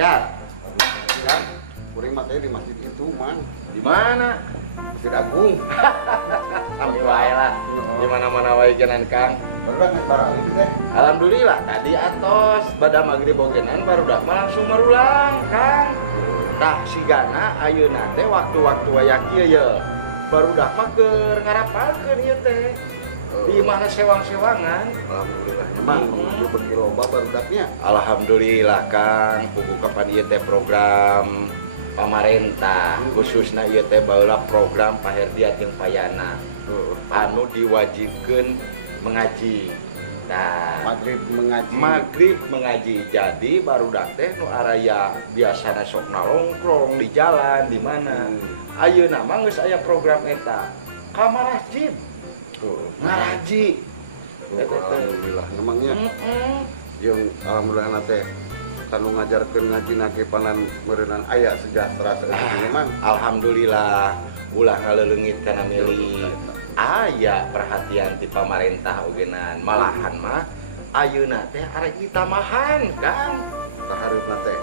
Ya, kan? Kuring matanya di masjid itu, man. Di mana? Masjid Agung. Sampai wae lah. Di mana-mana wae genan Kang. Barudak nges barang itu teh. Alhamdulillah tadi atos bada maghrib bogenan barudak mah langsung merulang Kang. Tah sigana ayeuna teh waktu-waktu aya kieu ye. Barudak mah keur ngarapalkeun ieu teh. Di mana sewang-sewangan? Alhamdulillah. Emang itu bagi loba barudaknya. Alhamdulillah Kang, pugu kapan ieu teh program pamarentah khususna ieu teh baheula program Paherdiat jeung Payana anu diwajibkeun mengaji. Nah, maghrib mengaji. Jadi barudak teh nu araya biasana sok nongkrong di jalan di mana. Ayeuna mah geus aya program eta. Ka masjid. Ngaraji. Alhamdulillah. Emangnya yang alhamdulillah teh kanu ngajarkeun ngaji nage panan meureunnan aya sejahtera saeutik memang. Alhamdulillah ulah ngaleulengit kana mili. Aya perhatian ti pamarentah ogenan. Malahan mah ayeuna teh arek ditamahan, Kang. Kahareupeuna teh.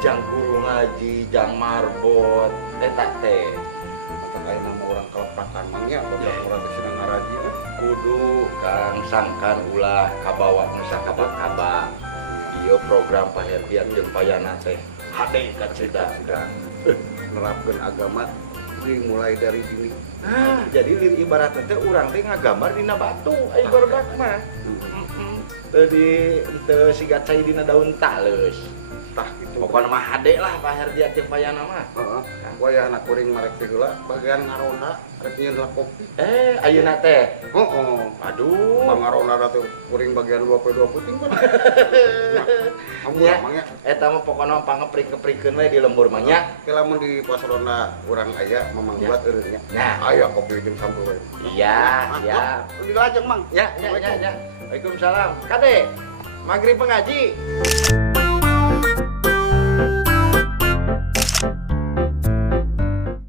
Jang guru ngaji, jang marbot, eta teh. Kayak nama orang kelepakan mangnya atau orang kesini ngaraji Kudu Kang sangkan ulah kabawa nusa kaba-kaba. Ieu program Paherdiat jeung Payana teh hade ka cita Kang. Nerapkeun agama mulai dari dini. Jadi lir ibaratna teh urang teh ngagambar dina batu ai barudak mah. Teu siga cai dina daun taleus. Tah gitu. Pokona mah hade lah Paherdiat jeung Payana mah. Heeh. Wayah anak kuring marek teh heula bagian ngaronda rek nyieun kopi. Ayeuna teh. Heeh. Aduh. Ngaronda teh kuring bagian 2 puting kan. Ya, eta mah pokona pangeprik-keprikeun we di lembur mah nya. Ke lamun di pos ronda urang aya memang buat eureun nya. Nah, aya kopi jeung sampo we. iya, ya. Di lajeng mang. Ya. Waalaikumsalam. Kade, maghrib mengaji.